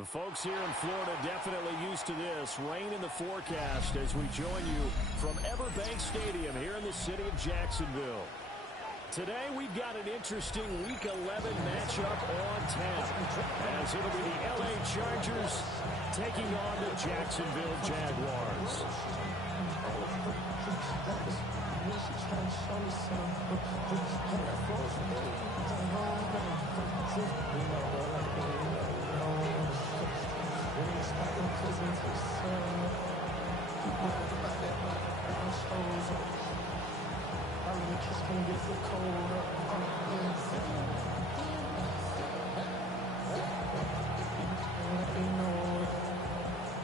The folks here in Florida definitely used to this. Rain in the forecast as we join you from Everbank Stadium here in the city of Jacksonville. Today we've got an interesting Week 11 matchup on tap, as it'll be the LA Chargers taking on the Jacksonville Jaguars.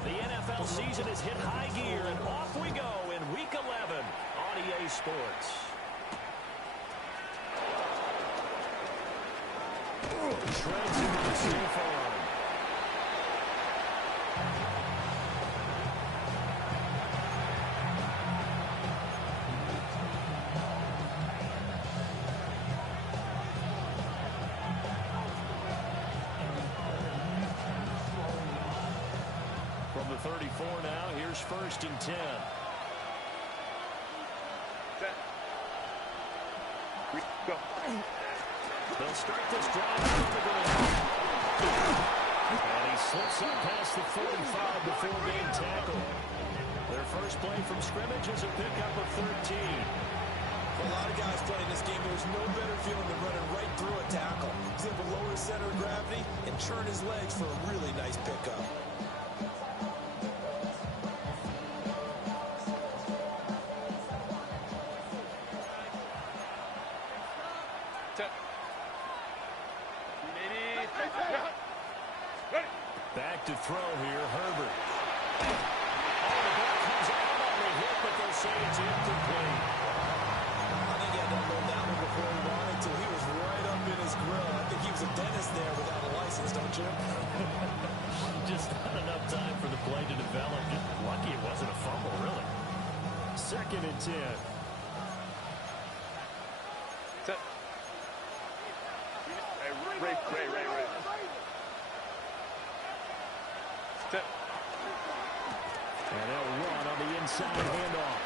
The NFL season has hit high gear, and off we go in Week 11 on EA Sports. Shreds into the safe arm. From the 34 now, here's 1st and 10. Go. They'll start this drive from the ground. And he slips up past the 45 before being tackled. Their first play from scrimmage is a pickup of 13. For a lot of guys playing this game, there's no better feeling than running right through a tackle. He's able to lower his center of gravity and turn his legs for a really nice pickup. Back to throw here, Herbert. Oh, the ball comes out on the hit, but they'll say it's incomplete. I think he had to unload that one before he wanted to. He was right up in his grill. I think he was a dentist there without a license, don't you? Just not enough time for the play to develop. Just lucky it wasn't a fumble, really. 2nd and 10. Ray. And they'll run on the inside handoff.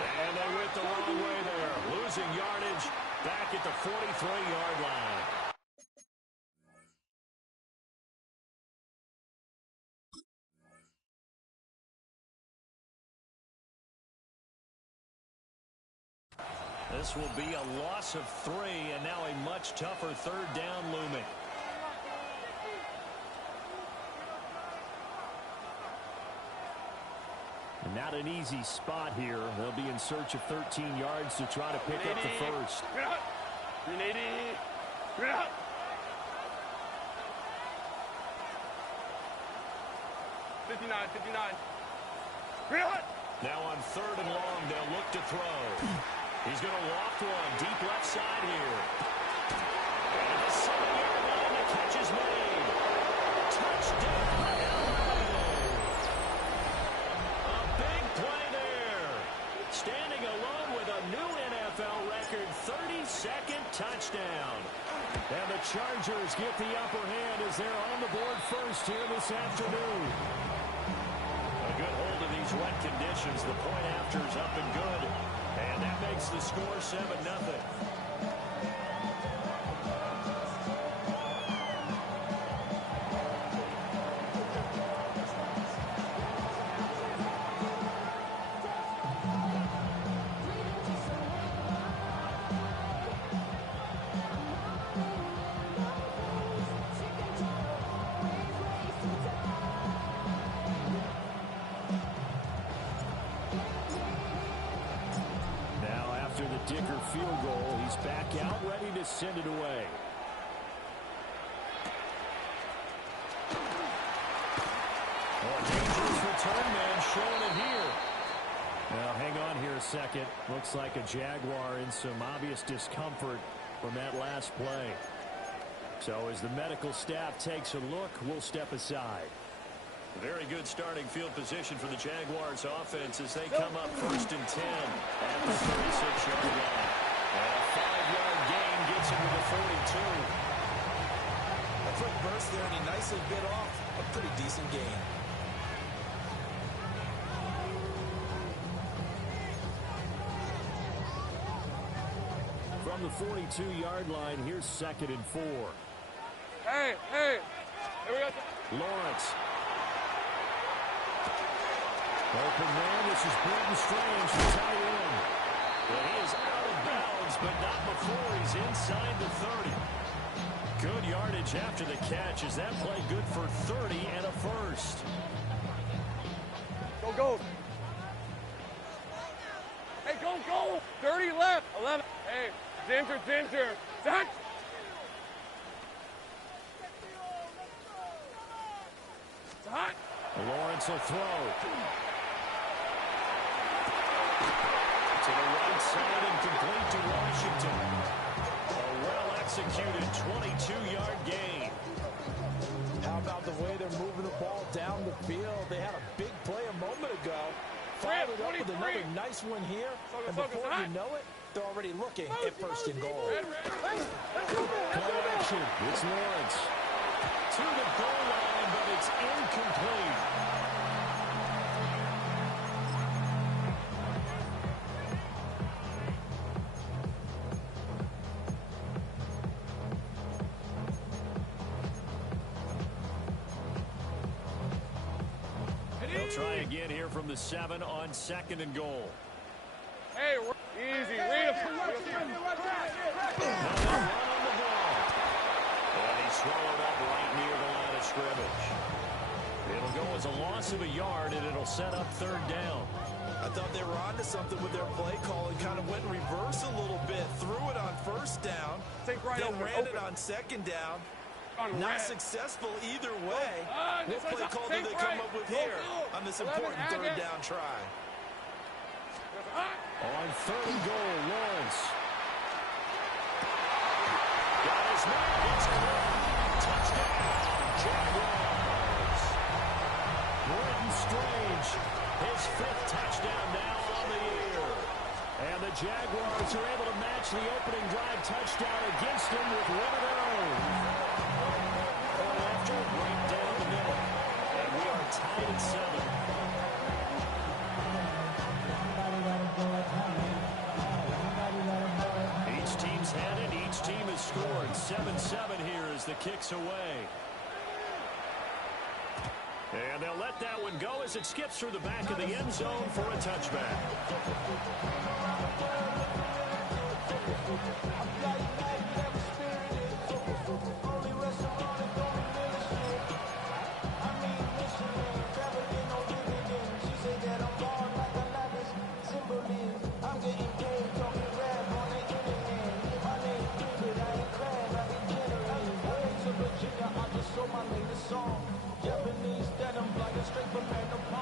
And they went the wrong way there. Losing yardage back at the 43-yard line. This will be a loss of 3, and now a much tougher 3rd down looming. And not an easy spot here. They'll be in search of 13 yards to try to pick up the first. 59. Now on 3rd and long, they'll look to throw. He's going to loft one deep left side here. And at the 7-yard line, the catch is made. Touchdown, LA! A big play there. Standing alone with a new NFL record 32nd touchdown. And the Chargers get the upper hand as they're on the board first here this afternoon. A good hold of these wet conditions. The point after is up and good. And that makes the score 7-0. Dicker field goal. He's back out, ready to send it away. Oh, dangerous return man showing it here. Now, hang on here a second. Looks like a Jaguar in some obvious discomfort from that last play. So as the medical staff takes a look, we'll step aside. Very good starting field position for the Jaguars offense as they come up 1st and 10 at the 36-yard line. And a 5-yard gain gets him to the 42. A quick burst there, and he nicely bit off a pretty decent gain. From the 42-yard line, here's 2nd and 4. Hey, here we go. Lawrence. Open man, this is Britton Strange for tight end. Well, he is out of bounds, but not before he's inside the 30. Good yardage after the catch. Is that play good for 30 and a first? Go. Hey, go. 30 left. 11. Hey, Ginger. Zach. Lawrence will throw. To the right side and complete to Washington. A well-executed 22-yard gain. How about the way they're moving the ball down the field? They had a big play a moment ago. Followed it up with another nice one here. And before you know it, they're already looking at 1st and goal. Play action. It's Lawrence. To the goal line, but it's incomplete. They'll try again here from the 7 on 2nd and goal. Hey, easy. Read him. And he's swallowed up right near the line of scrimmage. It'll go as a loss of a yard, and it'll set up 3rd down. I thought they were onto something with their play call and kind of went in reverse a little bit. Threw it on 1st down. Then ran it on 2nd down. Not successful either way. What play call do they come up with here on this important 3rd down try? On 3rd and goal, Lawrence. Got his man. It's caught. Touchdown, Jaguars. Britton Strange, his 5th touchdown now on the year. And the Jaguars are able to match the opening drive touchdown against him with one of their own. Point after, right down the middle. And we are tied at 7. Each team's had it. Each team has scored. 7-7 here as the kick's away. And they'll let that one go as it skips through the back of the end zone for a touchback.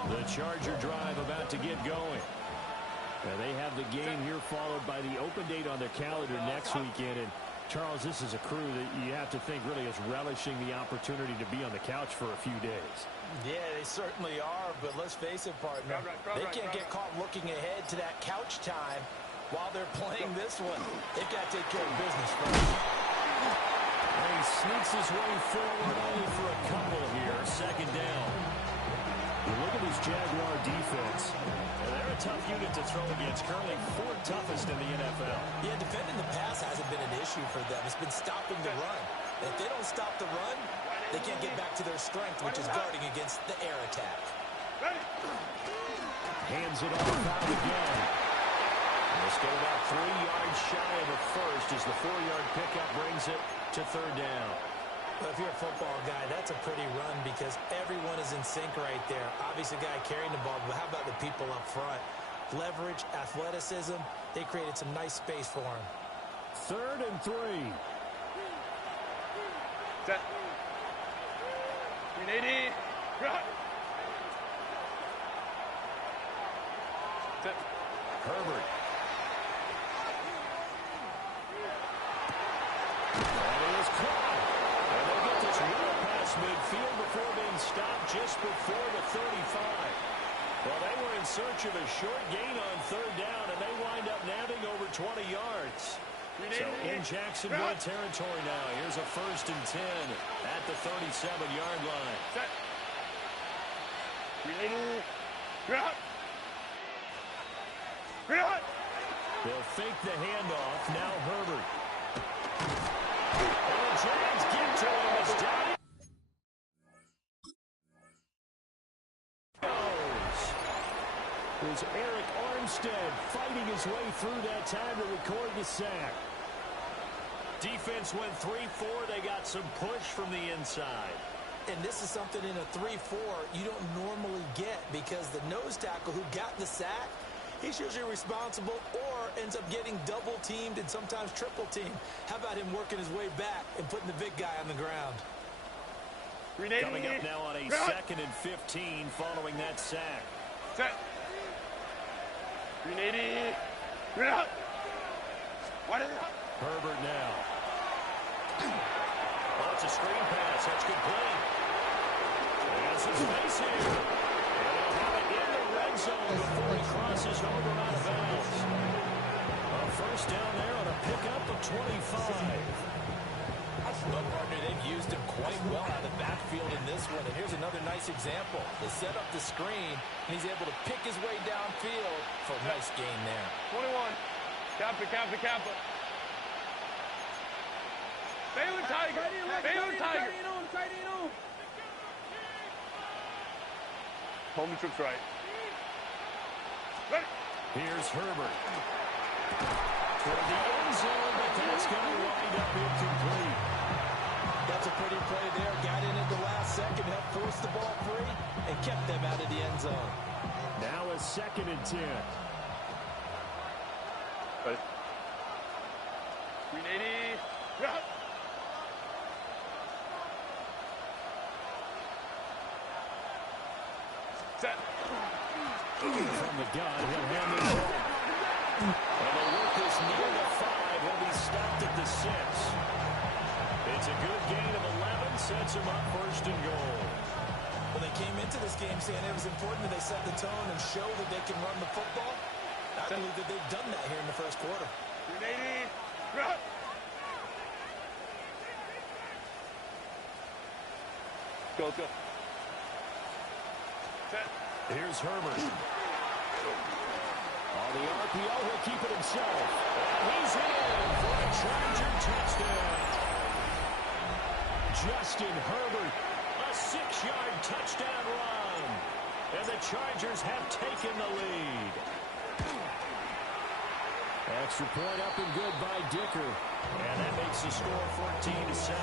The Charger drive about to get going. Now they have the game here followed by the open date on their calendar next weekend. And Charles, this is a crew that you have to think really is relishing the opportunity to be on the couch for a few days. Yeah, they certainly are, but let's face it, partner. They can't get caught looking ahead to that couch time while they're playing this one. They've got to take care of business first. And he sneaks his way forward only for a couple here. 2nd down. You look at this Jaguar defense. They're a tough unit to throw against. Currently 4th toughest in the NFL. Yeah, defending the pass hasn't been an issue for them. It's been stopping the run. If they don't stop the run, they can't get back to their strength, which is guarding against the air attack. Hands it off out again. Let's go about 3 yards shy of a first as the 4-yard pickup brings it to 3rd down. Well, if you're a football guy, that's a pretty run because everyone is in sync right there. Obviously, the guy carrying the ball, but how about the people up front? Leverage, athleticism, they created some nice space for him. 3rd and 3. Set. Unity. Set. Herbert. Midfield before being stopped just before the 35. Well, they were in search of a short gain on 3rd down, and they wind up nabbing over 20 yards. So in Jacksonville territory now. Here's a 1st and 10 at the 37-yard line. Set. They'll fake the handoff. Now Herbert. And the Jags get to him. It's down. It was Eric Armstead fighting his way through that time to record the sack. Defense went 3-4. They got some push from the inside. And this is something in a 3-4 you don't normally get because the nose tackle who got the sack, he's usually responsible or ends up getting double-teamed and sometimes triple-teamed. How about him working his way back and putting the big guy on the ground? Coming up now on a 2nd and 15 following that sack. Set. 380. What is it? Herbert now. Oh, it's a screen pass. That's good play. Has his face here. And he'll have it in the red zone before he crosses over out of bounds. A 1st down there on a pickup of 25. Well, partner, they've used him quite well out of the backfield in this one. And here's another nice example. They set up the screen, and he's able to pick his way downfield for a nice gain there. 21. Kappa. Baylor Tiger. Baylor Tiger. Home trip's right. Ready. Here's Herbert. Toward the end zone, but that's going to wind up incomplete. That's a pretty play there. Got in at the last second, helped force the ball free, and kept them out of the end zone. Now a 2nd and 10. Ready. 380. Set. From the gun, he'll hand this home. And they'll work this near the 5. He'll be stopped at the 6. It's a good gain of 11, sets him up 1st and goal. Well, they came into this game saying it was important that they set the tone and show that they can run the football. I believe that they've done that here in the 1st quarter. 380. Go. Set. Here's Herbert. On the RPO, he'll keep it himself. And he's in for a Charger touchdown. Justin Herbert, a 6-yard touchdown run. And the Chargers have taken the lead. Extra point up and good by Dicker. And that makes the score 14-7.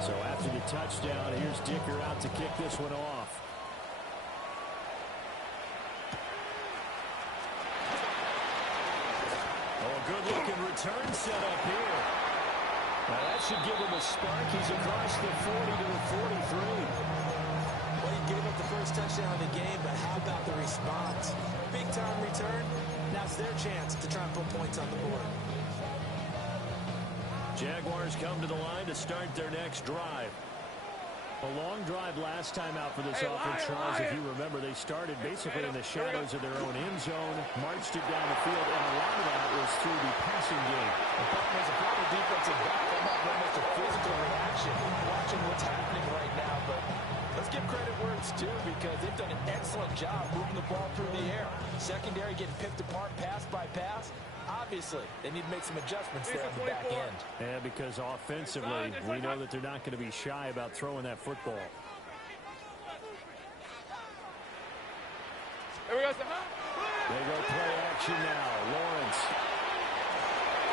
So after the touchdown, here's Dicker out to kick this one off. Good-looking return set up here. Now that should give him a spark. He's across the 40 to the 43. Well, he gave up the first touchdown of the game, but how about the response? Big-time return. Now it's their chance to try and put points on the board. Jaguars come to the line to start their next drive. A long drive last time out for this offense, Charles. If you remember, they started basically in the shadows of their own end zone, marched it down the field, and a lot of that was through the passing game. The problem is a proper defensive back. I'm not very much a physical reaction watching what's happening right now, but let's give credit where it's due because they've done an excellent job moving the ball through the air. Secondary getting picked apart pass by pass. Obviously, they need to make some adjustments there on the back end. Yeah, because offensively, we know that they're not going to be shy about throwing that football. Here we go. They go play action now. Lawrence.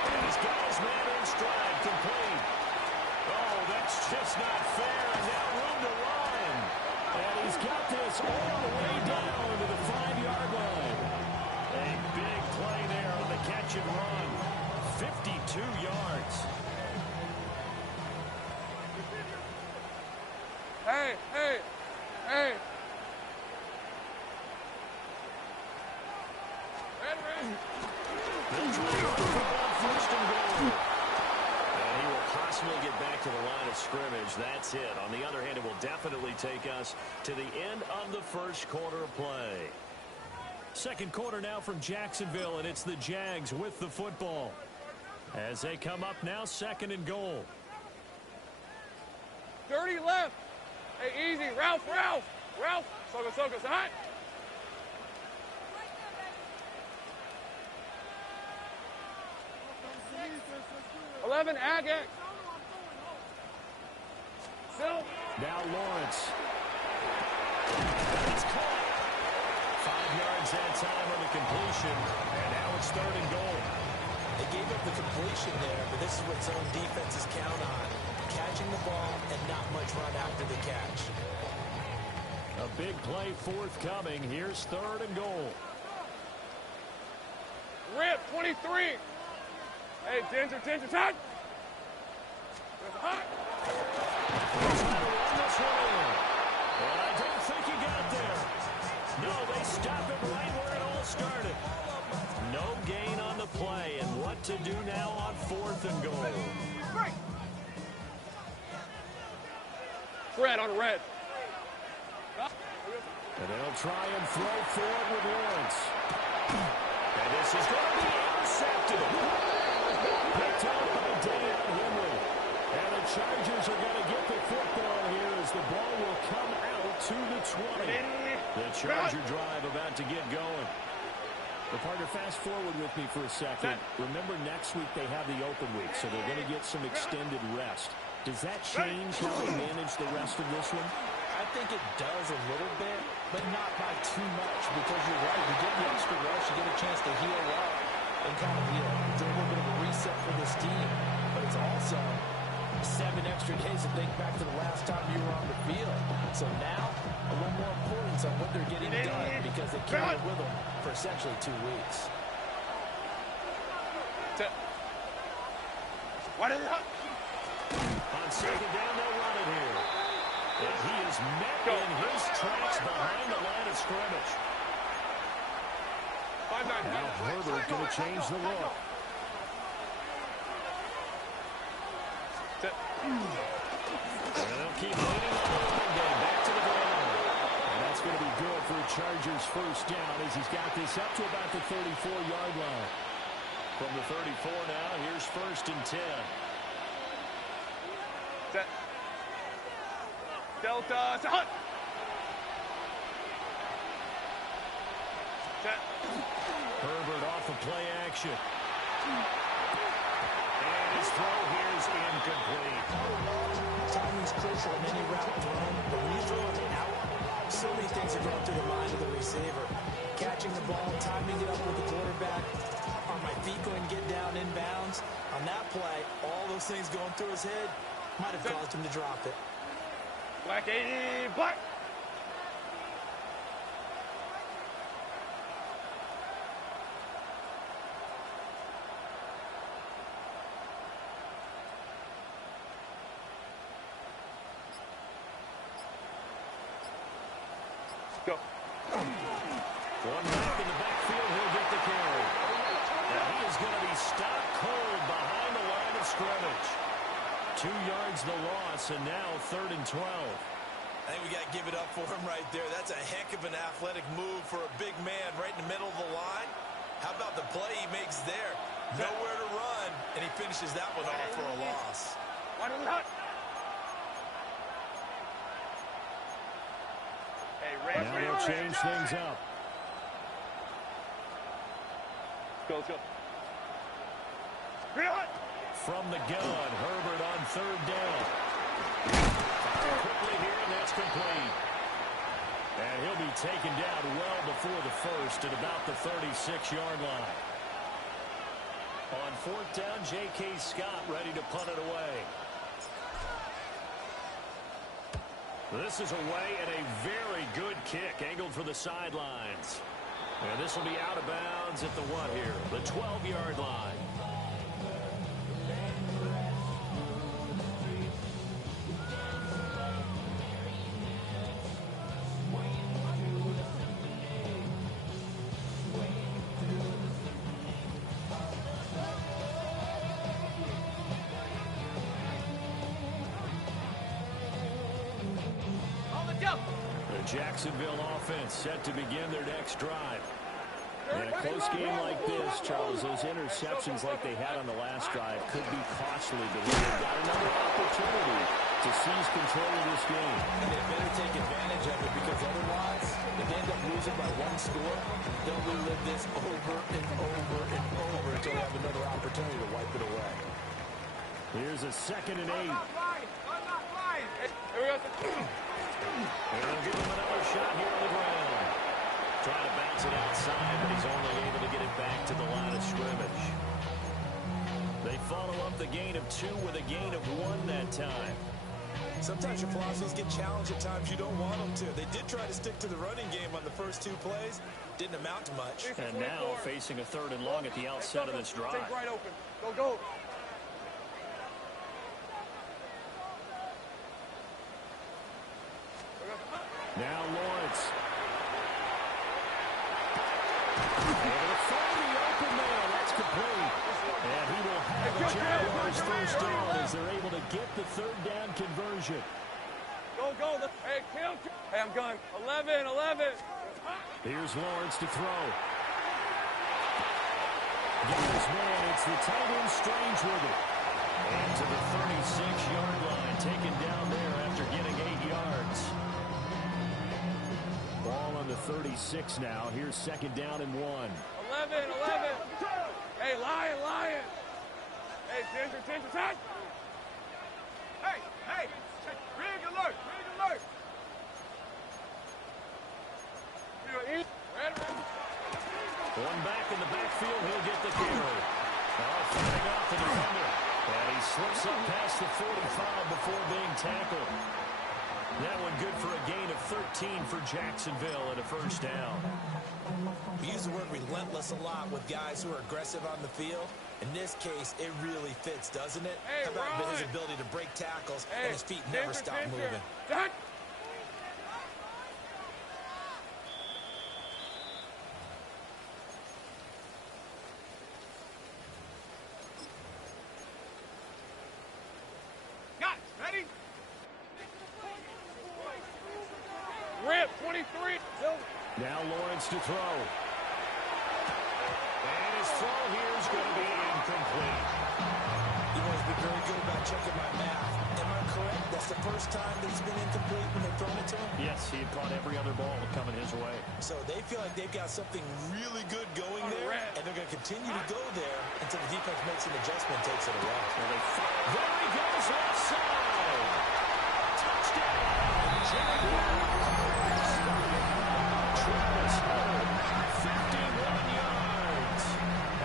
And he's got his man in stride, complete. Oh, that's just not fair. And now room to run. And he's got this all the way down to the 5-yard line. A big play there on the catch and run. 52 yards. Hey. yardage. That's it. On the other hand, it will definitely take us to the end of the first quarter of play. Second quarter now from Jacksonville, and it's the Jags with the football. As they come up now, second and goal. Dirty left. Hey, easy. Ralph. Soka, hot. Eleven, Agate. Now Lawrence. It's caught. 5 yards that time on the completion, and now it's third and goal. They gave up the completion there, but this is what zone defenses count on. Catching the ball and not much run after the catch. A big play forthcoming. Here's third and goal. Rip, 23. Hey, Ginger, hot. Hot. Trying to run this one in. And I don't think he got there. No, they stopped it right where it all started. No gain on the play, and what to do now on fourth and goal. Fred on red. And they'll try and throw forward with Lawrence. And this is going to be intercepted. Picked up by Deion Henry. And the Chargers are going to get the football here as the ball will come out to the 20. The Charger drive about to get going. Well, partner, fast forward with me for a second. Remember, next week they have the open week, so they're going to get some extended rest. Does that change how they manage the rest of this one? I think it does a little bit, but not by too much, because you're right. You get the extra rest, you get a chance to heal up and kind of, do a little bit of a reset for this team. But it's also 7 extra days to think back to the last time you were on the field. So now, a little more importance on what they're getting done, because they carry it with them for essentially 2 weeks. What is it? On second down, they'll run it here. And he is met in his tracks behind the line of scrimmage. Now Herbert going to change the look. And they'll keep leading on the run game. Back to the ground. And that's going to be good for Chargers first down as he's got this up to about the 34-yard line. From the 34 now, here's first and 10. Delta, hot. Herbert off of play action. And his throw here is incomplete. Timing's crucial in any route thrown, but when you throw it out, so many things are going through the mind of the receiver. Catching the ball, timing it up with the quarterback. Are my feet going to get down in bounds? On that play, all those things going through his head might have caused him to drop it. Black 80, black. Go. One back in the backfield, he'll get the carry. Now he is going to be stopped cold behind the line of scrimmage. 2 yards the loss, and now third and 12. I think we got to give it up for him right there. That's a heck of an athletic move for a big man right in the middle of the line. How about the play he makes there? Nowhere to run, and he finishes that one off for a loss. Now they'll change things up. Let's go. From the gun, Herbert on third down. Quickly here, and that's complete. And he'll be taken down well before the first at about the 36-yard line. On fourth down, J.K. Scott ready to punt it away. This is away and a very good kick angled for the sidelines. And this will be out of bounds at the what here? The 12-yard line. Jacksonville offense set to begin their next drive. In a close game like this, Charles, those interceptions like they had on the last drive could be costly, but they've got another opportunity to seize control of this game. And they better take advantage of it, because otherwise, if they end up losing by one score, they'll relive this over and over and over until they have another opportunity to wipe it away. Here's a 2nd and 8. I'm not lying. Hey, here we go. And they'll give him another shot here on the ground. Trying to bounce it outside, but he's only able to get it back to the line of scrimmage. They follow up the gain of 2 with a gain of 1 that time. Sometimes your philosophies get challenged at times you don't want them to. They did try to stick to the running game on the first 2 plays. Didn't amount to much. And now facing a 3rd and long at the outset of this drive. Take right open. Go. Now Lawrence. Able to find the open man. That's complete. And he will have the Jaguars first down as they're able to get the 3rd down conversion. Go. Hey, kill. Hey, I'm gone. 11. Here's Lawrence to throw. Get his man. It's the tight end Strange with it. And to the 36-yard line. Taken down there after getting 8 yards. Ball on the 36 now. Here's 2nd down and 1. 11. Hey, Lion. Hey, Ginger, touch. Hey, rig alert. One back in the backfield, he'll get the carry. Now fighting off the defender. And he slips up past the 45 before being tackled. That one good for a gain of 13 for Jacksonville and a 1st down. We use the word relentless a lot with guys who are aggressive on the field. In this case, it really fits, doesn't it? Hey, How about his ability to break tackles and his feet never stop moving? Touch. Ready? Rip, 23. Now Lawrence to throw. And his throw here is going to be incomplete. You've always been very good about checking my math. Am I correct? That's the first time that it's been incomplete when they've thrown it to him? Yes, he had caught every other ball coming his way. So they feel like they've got something really good going there, and they're going to continue to go there until the defense makes an adjustment and takes it away. There he goes, left side. Touchdown, Jaguars. Travis Hunter, 51 yards.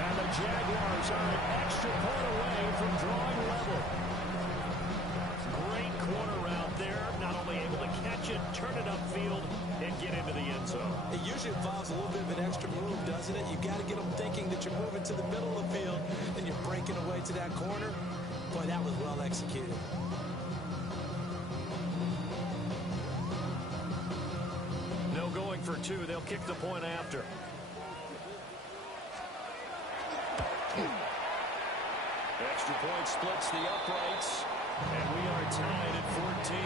And the Jaguars are an extra point away from drawing level. Great corner route there. Not only able to catch it, turn it upfield, and get into the end zone. It usually involves a little bit of an extra move, doesn't it? You've got to get them thinking that you're moving to the middle of the field and you're breaking away to that corner. Boy, that was well executed. No going for 2. They'll kick the point after. Extra point splits the uprights, and we are tied at 14.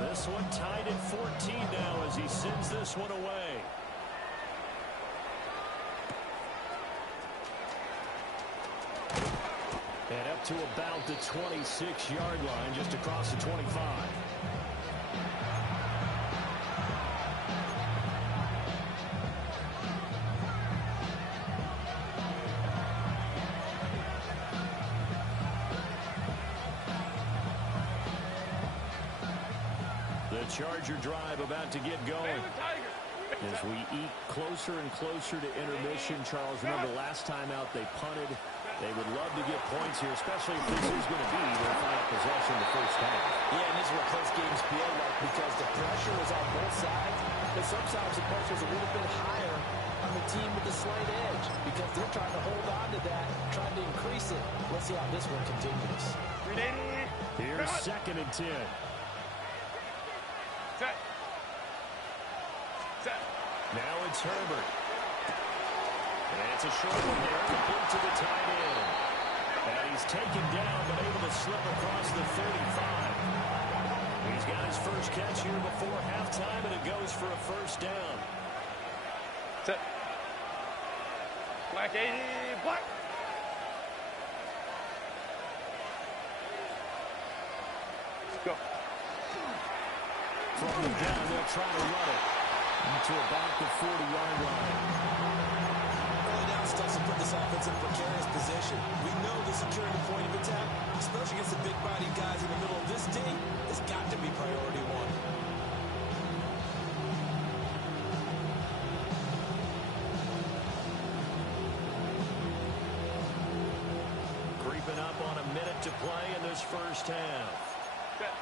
This one tied at 14 now as he sends this one away. And up to about the 26-yard line, just across the 25. Charger drive about to get going. As we eat closer and closer to intermission, Charles, remember last time out they punted. They would love to get points here, especially if this is going to be their final possession the first half. Yeah, and this is what close games feel like because the pressure is on both sides, but sometimes the pressure is a little bit higher on the team team with the slight edge because they're trying to hold on to that, trying to increase it. Let's see how this one continues. Here's 2nd and 10. Set. Now it's Herbert. And it's a short one there, complete to the tight end. And he's taken down, but able to slip across the 35. He's got his first catch here before halftime, and it goes for a first down. Set. Black 80, black. Let's go. From the gun, they'll try to run it into about the 40-yard line. Early down stuff to put this offense in a precarious position. We know the securing the point of attack, especially against the big-bodied guys in the middle of this team, has got to be priority one. Creeping up on a minute to play in this first half. Set.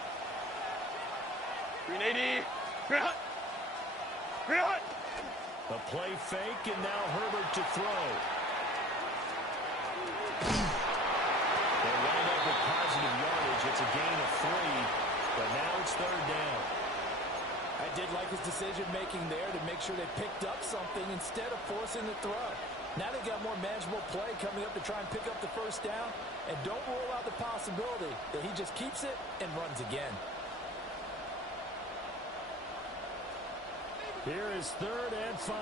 380. A play fake, and now Herbert to throw. They wind up with positive yardage. It's a gain of 3, but now it's 3rd down. I did like his decision-making there to make sure they picked up something instead of forcing the throw. Now they've got more manageable play coming up to try and pick up the first down, and don't rule out the possibility that he just keeps it and runs again. Here is 3rd and 5.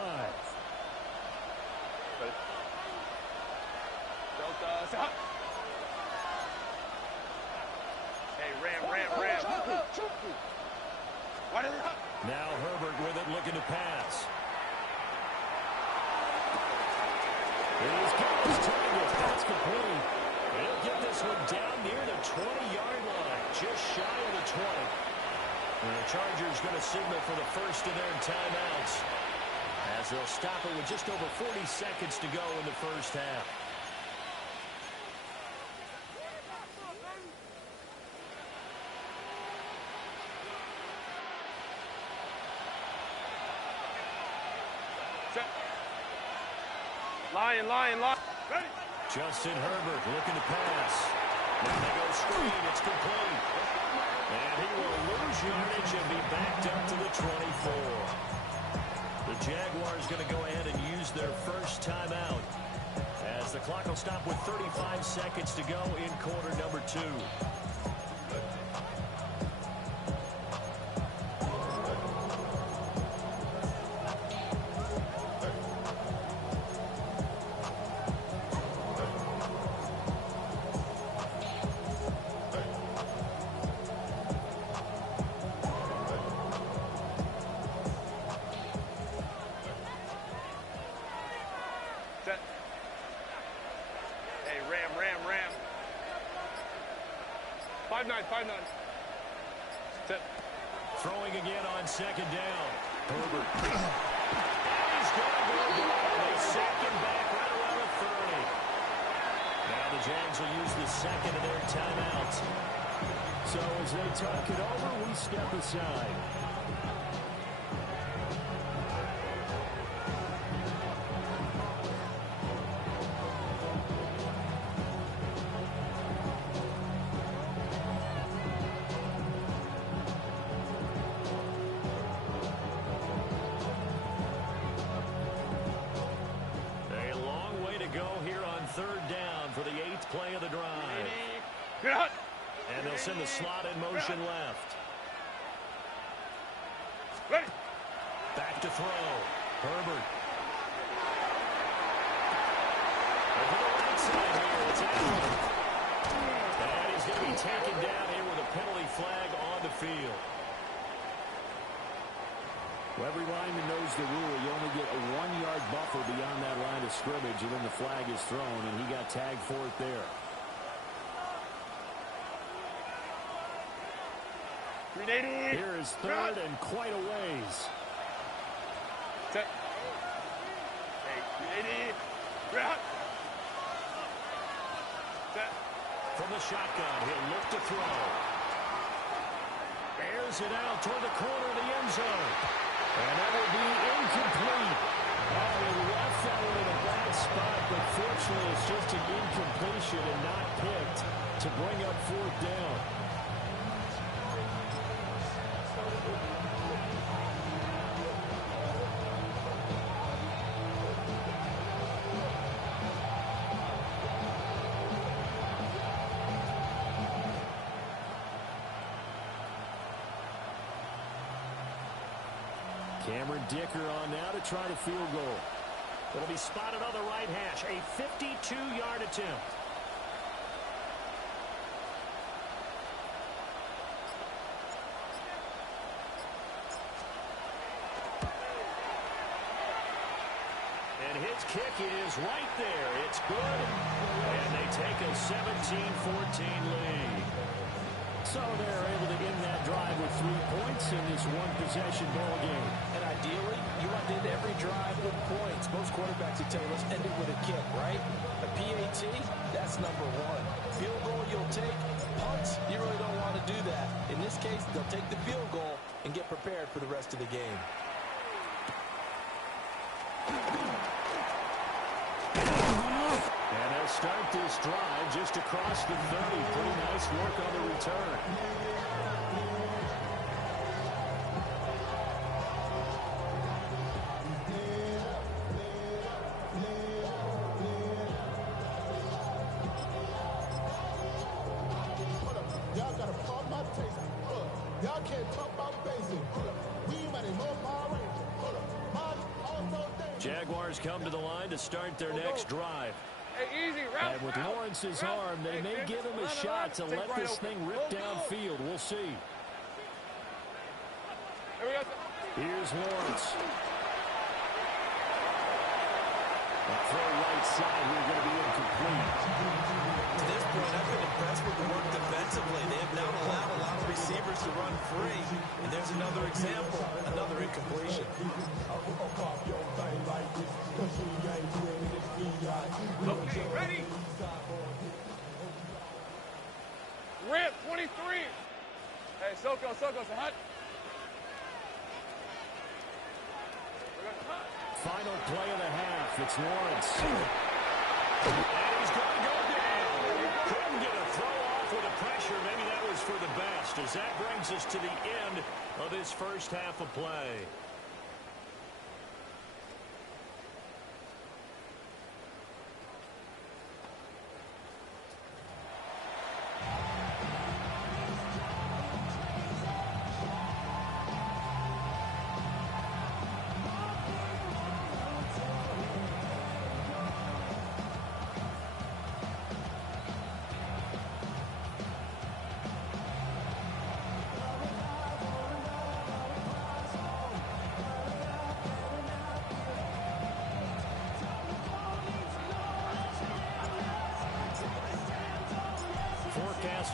Delta, stop. Hey, ram. What is it? Now Herbert with it, looking to pass. He's got his target. That's complete. He'll get this one down near the 20-yard line, just shy of the 20. And the Chargers going to signal for the first of their timeouts as they'll stop it with just over 40 seconds to go in the first half. Set. Lion. Ready. Justin Herbert looking to pass. Now they go screen. It's complete. And he will lose yardage and be backed up to the 24. The Jaguars going to go ahead and use their first timeout as the clock will stop with 35 seconds to go in quarter number 2. Set. Hey, ram. 5-9. Set. Throwing again on 2nd down. Herbert. He's going to go down. They sack him back right around the 30. Now the Jags will use the second of their timeouts. So as they talk it over, we step aside. Play of the drive. And they'll send the slot in motion left. Ready. Back to throw. Herbert. Over the right side here. It's Allen. And he's going to be taken down here with a penalty flag on the field. Well, every lineman knows the rule. You only get a 1-yard buffer beyond that line of scrimmage, and then the flag is thrown, and he got tagged for it there. 380. Here is 3rd and quite a ways. Set. Hey, 380. Set. From the shotgun, he'll look to throw. Airs it out toward the corner of the end zone. And that will be incomplete. Oh, he left Unfortunately, it's just an incompletion and not picked to bring up fourth down. Cameron Dicker on now to try the field goal. It'll be spotted on the right hash. A 52-yard attempt. And his kick is right there. It's good. And they take a 17-14 lead. So they're able to end that drive with 3 points in this one-possession ball game. And ideally, you want to end every drive with points. Most quarterbacks would tell you, let's end it with a kick, right? A PAT, that's number one. Field goal you'll take. Punts, you really don't want to do that. In this case, they'll take the field goal and get prepared for the rest of the game. And they'll start this drive just across the 30. Pretty nice work on the return. Y'all got to pump my taste. Y'all can't talk about basic. We might as well Power Rangers. Jaguars come to the line to start their next drive. Hey, easy, route. And with Lawrence's arm, they may give him a shot to let this thing rip downfield. We'll see. Here's Lawrence. A throw right side here going to be incomplete. To this point, I've been impressed with the work defensively. They have not allowed a lot of receivers to run free. And there's another example, another incompletion. Okay, ready? Rip, 23. Hey, Soko, say hut. Final play of the half. It's Lawrence. And he's going to go down. Couldn't get a throw off with the pressure. Maybe that was for the best, as that brings us to the end of this first half of play.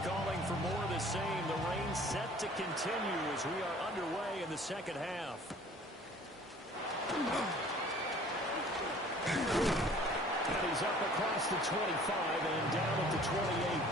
Calling for more of the same. The rain set to continue as we are underway in the second half. And he's up across the 25 and down at the 28.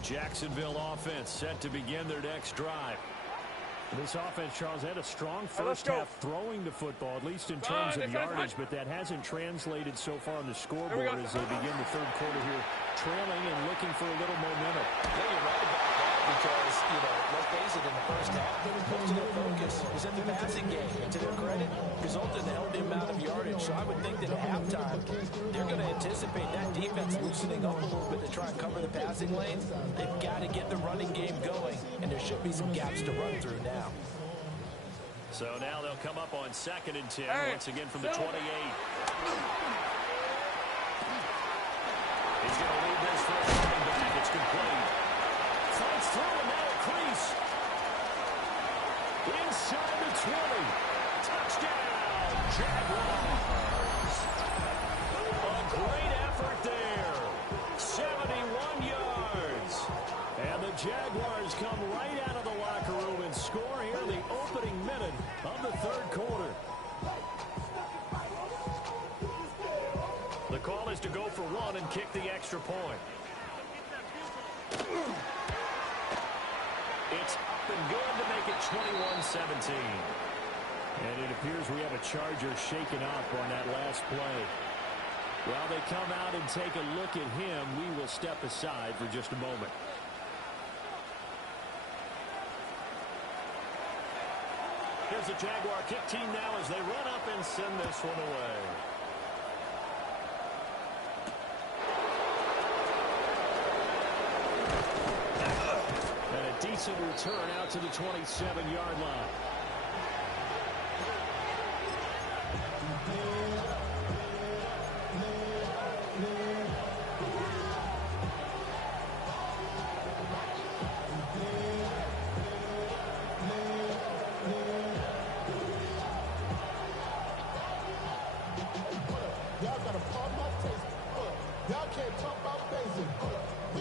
Jacksonville offense set to begin their next drive. This offense, Charles, had a strong first half throwing the football, at least in terms of yardage, but that hasn't translated so far on the scoreboard as they begin the third quarter here, trailing and looking for a little momentum. Yeah, you're right about that because, let's face it, in the first half, most of their focus was in the passing game. And to their credit, resulted in a healthy amount of yardage. So I would think that at halftime, they're going to anticipate that defense loosening up a little bit to try and cover the passing lanes. They've got to get the running game going, and there should be some gaps to run through now. So now they'll come up on 2nd and 10, once again from the 28. He's going to lead this for a running back. It's complete. Fights through and now a crease. Inside the 20. Touchdown, Jaguars. A great effort there. 71 yards. And the Jaguars come right out of the locker room and score here in the opening minute of the third quarter. tries to go for one and kick the extra point. It's up and good to make it 21-17. And it appears we have a Charger shaken up on that last play. While they come out and take a look at him, we will step aside for just a moment. Here's the Jaguar kick team now as they run up and send this one away. And a decent return out to the 27-yard line.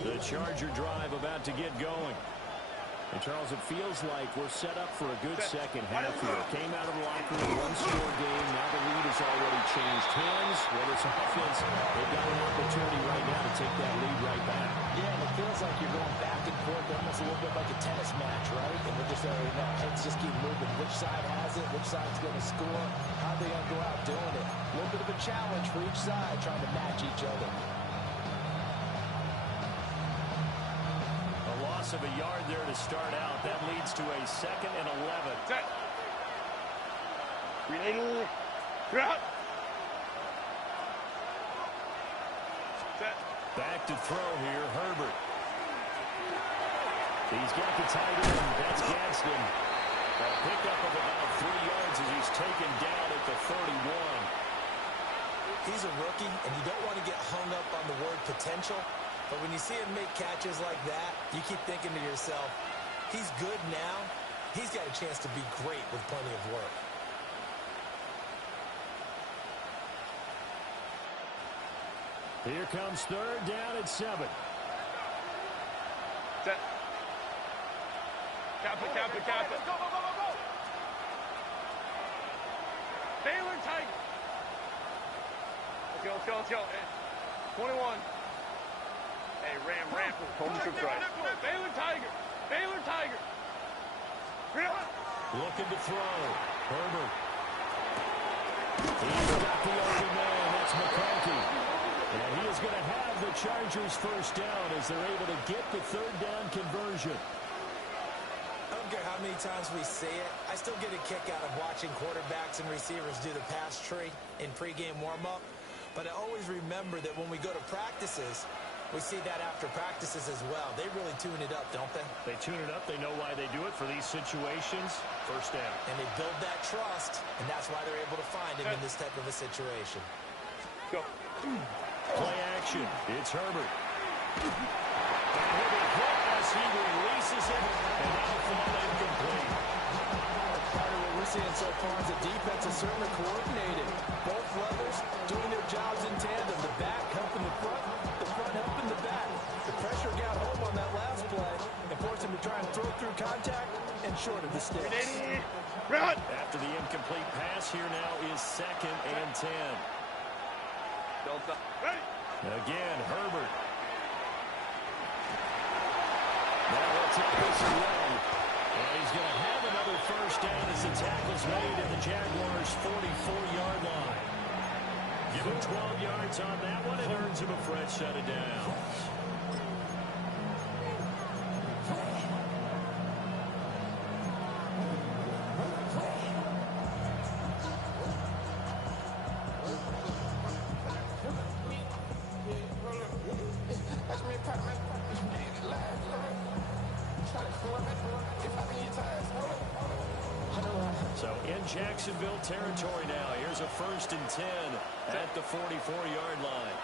The Charger drive about to get going. And Charles, it feels like we're set up for a good second half here. Came out of the locker room, one-score game. Now the lead has already changed hands. Well, this offense, they've got an opportunity right now to take that lead right back. Yeah, and it feels like you're going back and forth, almost a little bit like a tennis match, right? And we're just, heads just keep moving. Which side has it? Which side's going to score? How are they going to go out doing it? A little bit of a challenge for each side, trying to match each other. Of a yard there to start out. That leads to a 2nd and 11. Set. Set. Back to throw here, Herbert. He's got the tight end. That's Gadsden. A pickup of about 3 yards as he's taken down at the 31. He's a rookie, and you don't want to get hung up on the word potential. But when you see him make catches like that, you keep thinking to yourself, he's good now. He's got a chance to be great with plenty of work. Here comes 3rd down at 7. Set. Cap it. Go. Baylor Tiger. Let's go. 21. Hey, Ram. Home to right. Baylor Tiger. Looking to throw. Herbert. He's got the open man. That's McConkey. And he is going to have the Chargers first down as they're able to get the 3rd down conversion. I don't care how many times we say it, I still get a kick out of watching quarterbacks and receivers do the pass tree in pregame warm-up. But I always remember that when we go to practices, we see that after practices as well. They really tune it up, don't they? They tune it up. They know why they do it for these situations. First down. And they build that trust, and that's why they're able to find him in this type of a situation. Go. Play action. It's Herbert. And he'll be hit as he releases it, and that'll fall incomplete. Part of what we're seeing so far is the defense is certainly coordinated. Both levels doing their jobs in tandem. The back helping the front helping the back. The pressure got home on that last play and forced him to try and throw through contact and shorted the sticks. After the incomplete pass, here now is 2nd and 10. Again, Herbert. Now he'll take this away. And he's going to have another first down as the tackle's made at the Jaguars' 44-yard line. Give him 12 yards on that one. It earns him a fresh set of downs. So in Jacksonville territory now. Here's a 1st and 10 at the 44-yard line.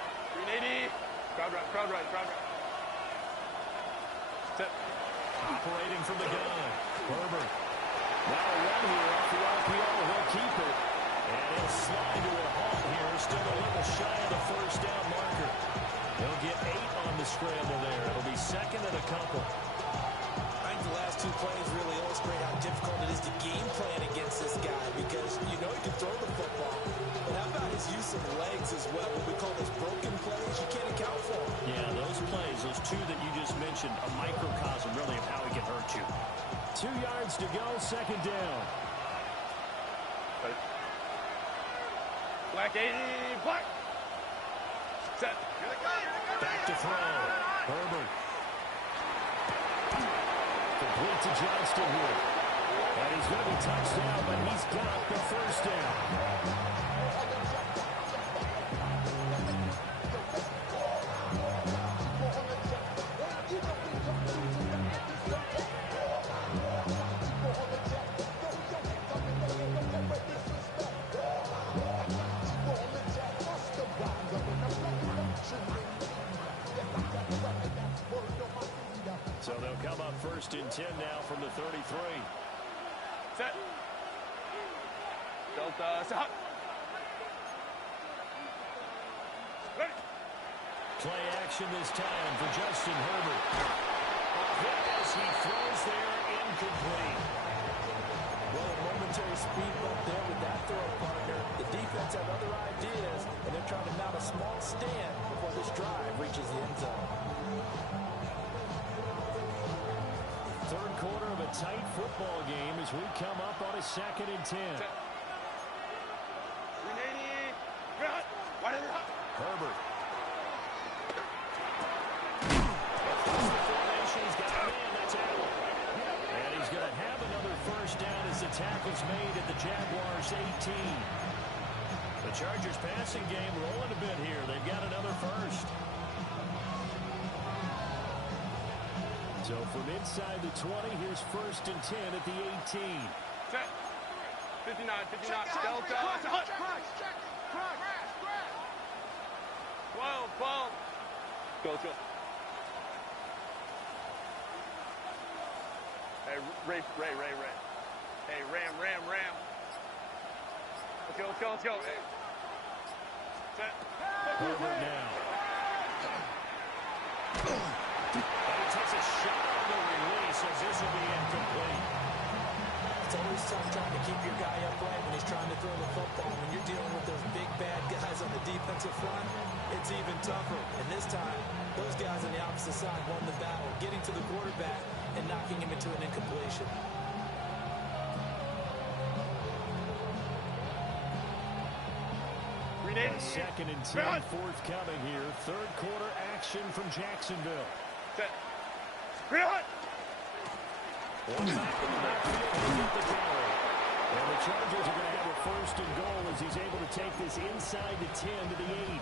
380. Crowd right. Set. Operating from the gun. Herbert. Now a run here off the RPO. He'll keep it. And he'll slide to a halt here. Still a little shy of the first down marker. He'll get 8 on the scramble there. It'll be 2nd and a couple. I think the last 2 plays really illustrate how difficult it is to game plan against this guy because you know he can throw the football. But how about his use of legs as well? What we call those broken play seconds to go, second down. Black 80, black. Set. Back to throw. Herbert. Complete to Johnston here. And he's going to be touchdown, but he's got the first down. So they'll come up 1st and 10 now from the 33. Set. Delta, set. Ready. Play action this time for Justin Herbert. As he throws there, incomplete. Well, a momentary speed bump there with that throw, partner. The defense had other ideas, and they're trying to mount a small stand before this drive reaches the end zone. Third quarter of a tight football game as we come up on a 2nd and 10. Herbert. He's got a man. That's Allen. And he's going to have another first down as the tackle's made at the Jaguars 18. The Chargers passing game rolling a bit here. They've got another first. So from inside the 20, here's 1st and 10 at the 18. Set. 59, Delta. 12. Go. Hey, Ray. Hey, Ram. Let's go. Hey. Set. Herbert now. And he takes a shot on the release as this will be incomplete. It's always tough trying to keep your guy upright when he's trying to throw the football. When you're dealing with those big, bad guys on the defensive front, it's even tougher. And this time, those guys on the opposite side won the battle, getting to the quarterback and knocking him into an incompletion. A 2nd and 10 forthcoming here. Third quarter action from Jacksonville. Set. Back in the backfield to get the carry. And the Chargers are going to have a 1st and goal as he's able to take this inside the 10 to the 8.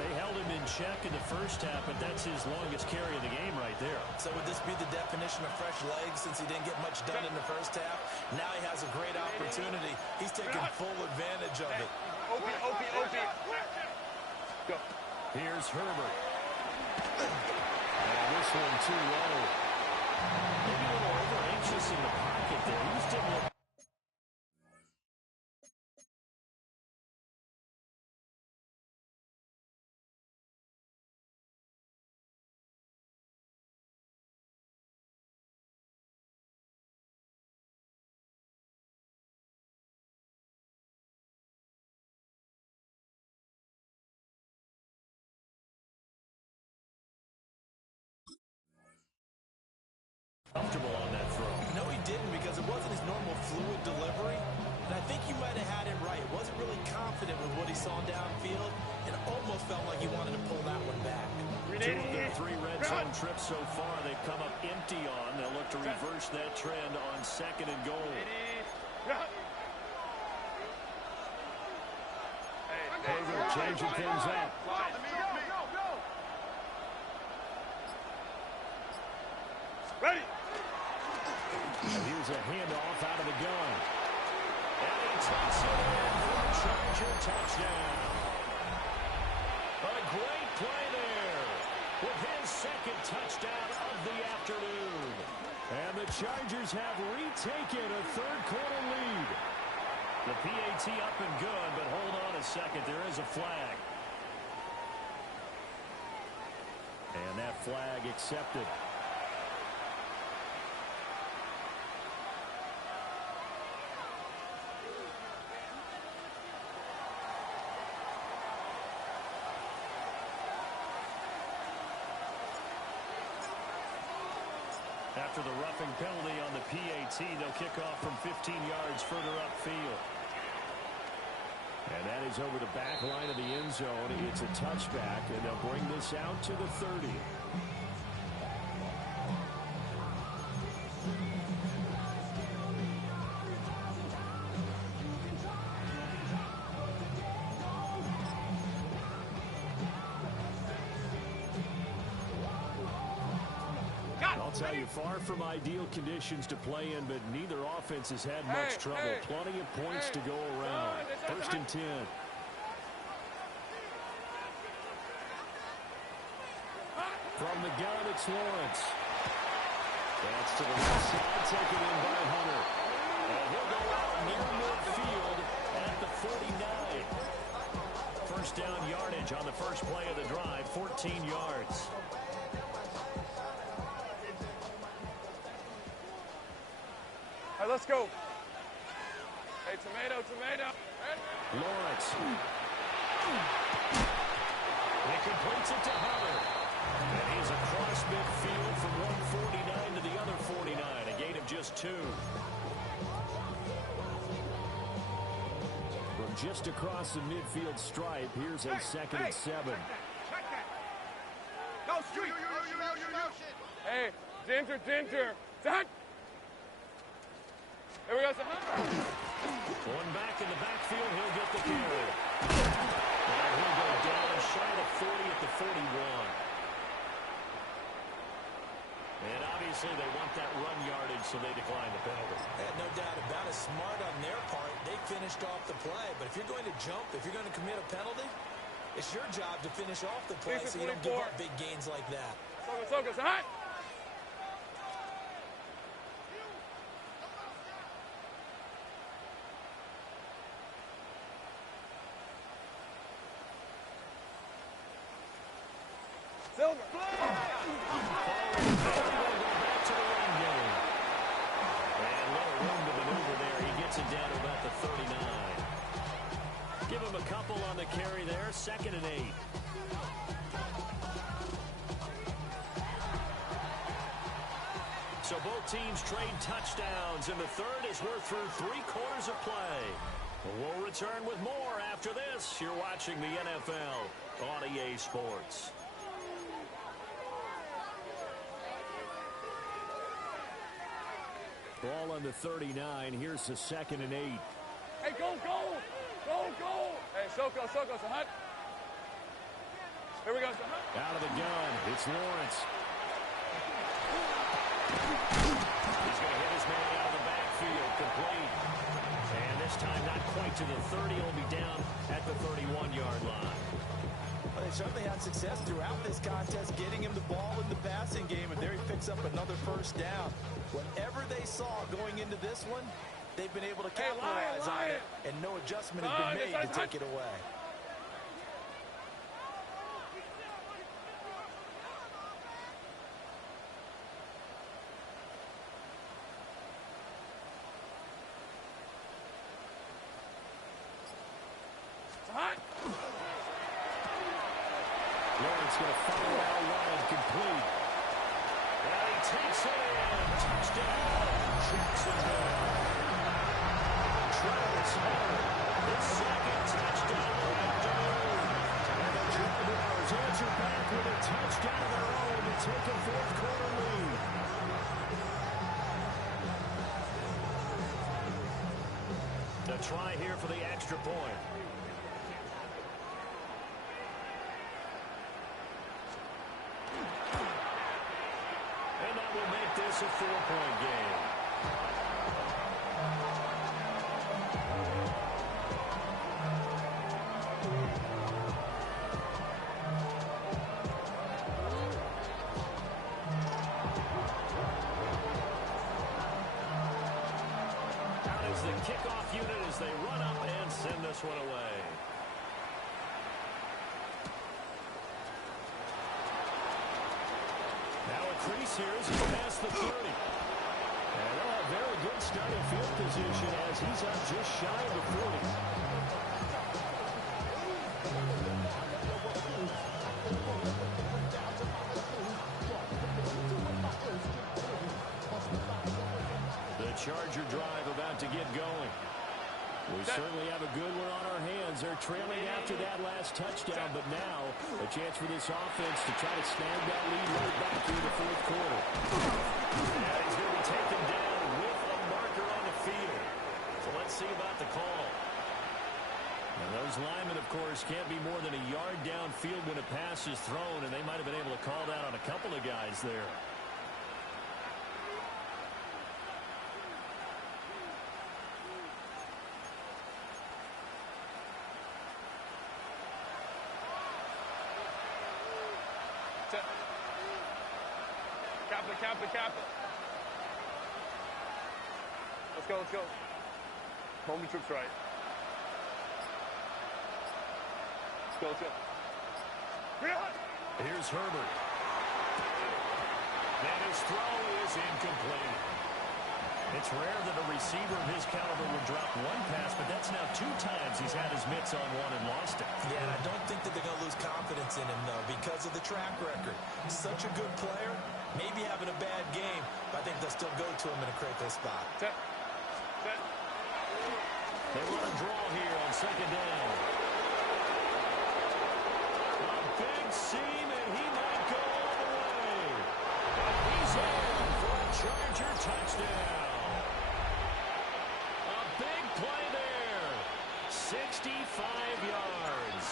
They held him in check in the first half, but that's his longest carry of the game right there. So would this be the definition of fresh legs since he didn't get much done in the first half? Now he has a great opportunity. He's taking full advantage of it. OP. Go. Here's Herbert. And this one too low. Maybe a little over-anxious in the pocket there. He just didn't look. Comfortable on that throw. No, he didn't, because it wasn't his normal fluid delivery. And I think he might have had it right. Wasn't really confident with what he saw downfield and almost felt like he wanted to pull that one back. 2 of their 3 red zone trips so far they've come up empty on. They'll look to reverse that trend on 2nd and goal. Hager changing things up. Ready. And here's a handoff out of the gun. And he takes it in for a Charger touchdown. A great play there with his 2nd touchdown of the afternoon. And the Chargers have retaken a third quarter lead. The PAT up and good, but hold on a second. There is a flag. And that flag accepted. after the roughing penalty on the PAT. They'll kick off from 15 yards further upfield. And that is over the back line of the end zone. It's a touchback, and they'll bring this out to the 30. I'll tell you, far from ideal conditions to play in, but neither offense has had much trouble. Plenty of points to go around. 1st and 10. From the gun, it's Lawrence. That's to the left side, taken in by Hunter. And he'll go out near midfield at the 49. First down yardage on the first play of the drive, 14 yards. All right, let's go. Hey, tomato. Lawrence. He completes it to Hunter. And he's across midfield from 149 to the other 49. A gain of just 2. From just across the midfield stripe, here's a 2nd and 7. Go, street. Hey, Dinter. Zach. Here we go, One back in the backfield, he'll get the carry. And he'll go down shy of 40 at the 41. And obviously they want that run yardage, so they decline the penalty. No doubt about it. Smart on their part. They finished off the play. But if you're going to jump, if you're going to commit a penalty, it's your job to finish off the play so you don't give up big gains like that. Soka, hot. Silver. Back to the run game. And little room to maneuver there. He gets it down to about the 39. Give him a couple on the carry there. 2nd and 8. So both teams trade touchdowns, and the third is worth through 3 quarters of play. We'll return with more after this. You're watching the NFL on EA Sports. Ball on the 39. Here's the 2nd and 8. Hey, go. Hey, Soko, hot. Here we go, Out of the gun, it's Lawrence. He's going to hit his man out of the backfield, complete. And this time not quite to the 30. He'll be down at the 31-yard line. Well, they certainly had success throughout this contest, getting him the ball in the passing game, and there he picks up another first down. Whatever they saw going into this one, they've been able to capitalize on it, and no adjustment has been made to take it away. Lawrence going to follow out wide, complete. And he takes it in. Touchdown, Jacksonville. Travis Hunter, his 2nd touchdown of the afternoon. And the Jaguars answer back with a touchdown of their own to take a 4th quarter lead. The try here for the extra point. And that will make this a 4-point game. Out is the kickoff unit as they run up and send this one away. Now a crease here as he's past the 30. And they'll have very good starting field position as he's up just shy of the 40. Charger drive about to get going. We certainly have a good one on our hands. They're trailing after that last touchdown, but now a chance for this offense to try to snag that lead right back here in the fourth quarter. And he's going to be taken down with a marker on the field. So let's see about the call. And those linemen, of course, can't be more than a yard downfield when a pass is thrown, and they might have been able to call that on a couple of guys there. Cap it. Let's go. Home trips right. Let's go. Here's Herbert. And his throw is incomplete. It's rare that a receiver of his caliber would drop one pass, but that's now 2 times he's had his mitts on one and lost it. Yeah, I don't think that they're going to lose confidence in him, though, because of the track record. Such a good player, maybe having a bad game, but I think they'll still go to him in a critical spot. Set. They want to draw here on second down. A big seam, and he might go all the way. But he's in for a Charger touchdown. A big play there. 65 yards.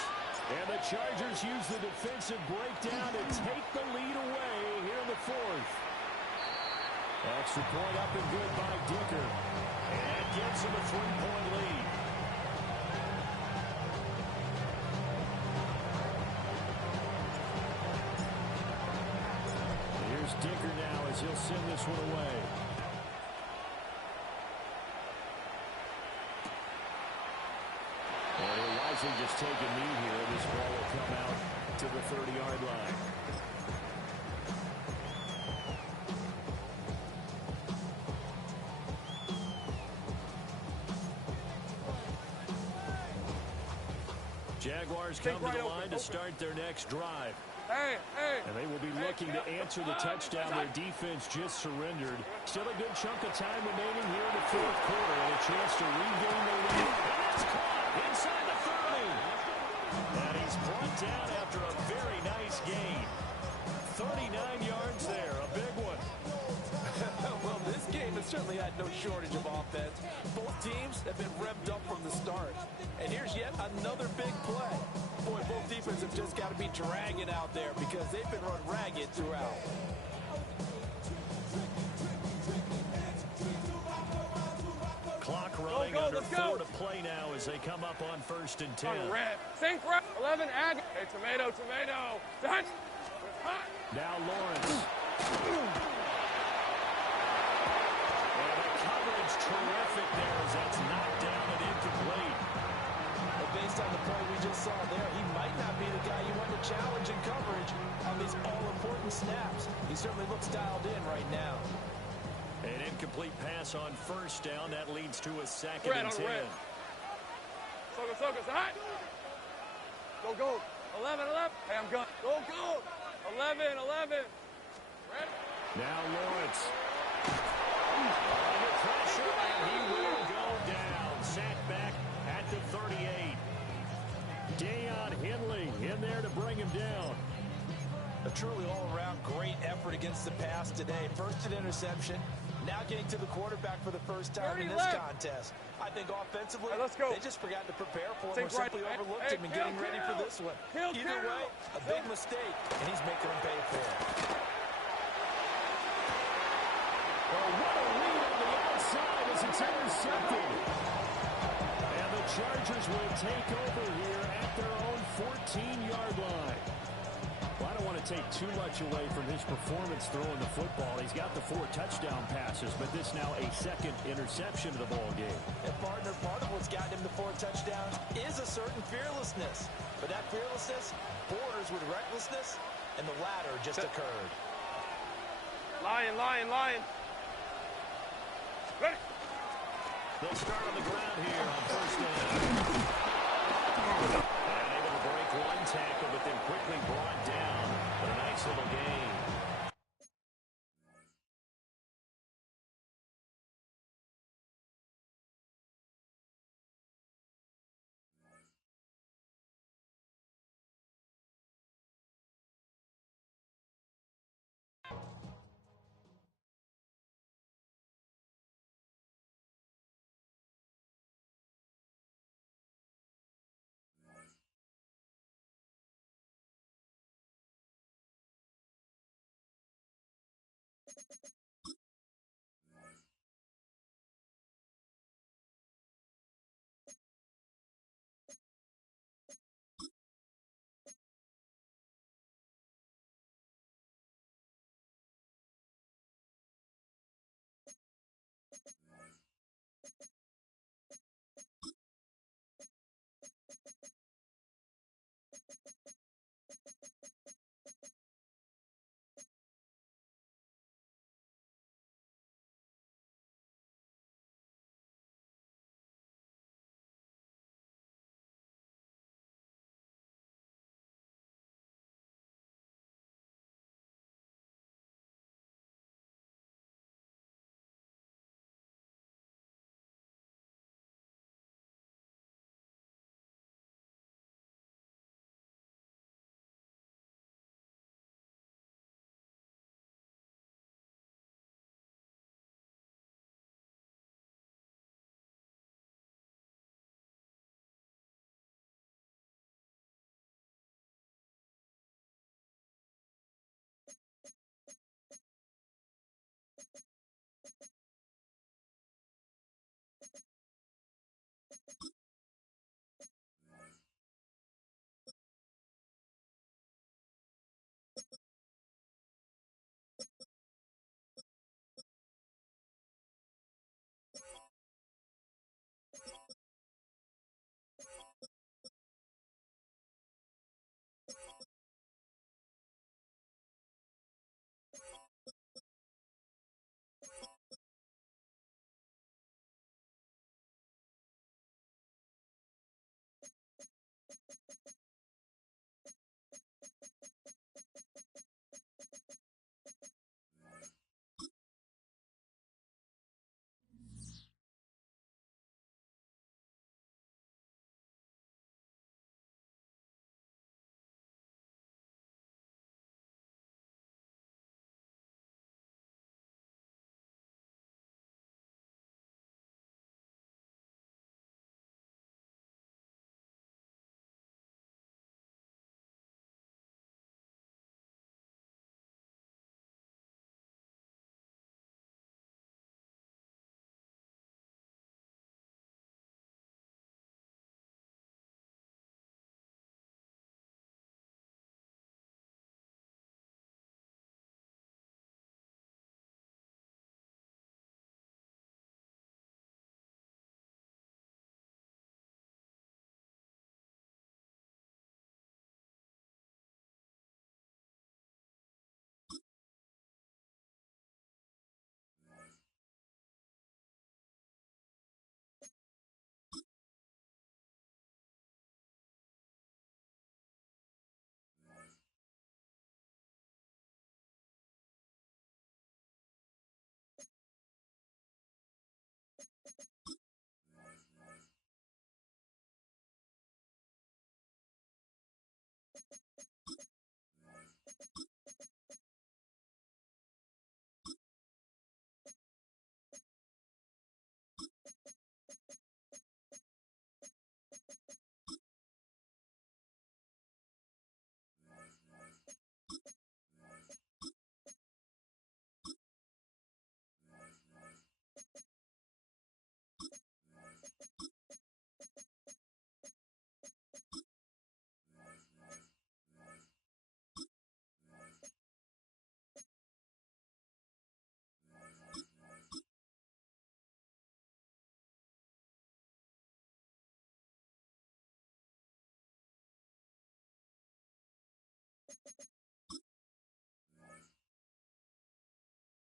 And the Chargers use the defensive breakdown to take the lead away here in the fourth. Extra point up and good by Dicker. And gives him a 3-point lead. Here's Dicker now as he'll send this one away. And he'll wisely just take a knee here. This ball will come out to the 30-yard line. Jaguars come to the line to start their next drive. And they will be looking to answer the touchdown their defense just surrendered. Still a good chunk of time remaining here in the fourth quarter and a chance to regain the lead. And it's caught inside the 30. And he's brought down after a very nice gain. 39 yards there, a big one. Well, this game has certainly had no shortage of offense. Both teams have been revved up from the start. And here's yet another big play. Boy, both defenses have just got to be dragging out there because they've been run ragged throughout. Clock running under 4 to play now as they come up on 1st and 10. Sink right. 11, Ag. Hey, tomato. Done. Now Lawrence. And the coverage terrific there as that's knocked down and incomplete. But based on the play we just saw there, he might not be the guy you want to challenge in coverage on these all-important snaps. He certainly looks dialed in right now. An incomplete pass on 1st down. That leads to a 2nd and 10. Soka, hot. Go. 11. Hey, I'm going. Go. 11. Ready? Now Lawrence. Under pressure, and he will go down. Sacked back at the 38. Deion Henley in there to bring him down. A truly all-around great effort against the pass today. First an interception, now getting to the quarterback for the first time in this contest. I think offensively, they just forgot to prepare for him or simply overlooked him in getting ready for this one. Either way, a big mistake, and he's making them pay for it. Well, what a read on the outside as it's intercepted. And the Chargers will take over here at their own 14-yard line. Well, I don't want to take too much away from his performance throwing the football. He's got the 4 touchdown passes, but this now a 2nd interception of the ball game. And partner, part of what's gotten him to 4 touchdowns is a certain fearlessness. But that fearlessness borders with recklessness, and the latter just occurred. Lion. Ready. They'll start on the ground here.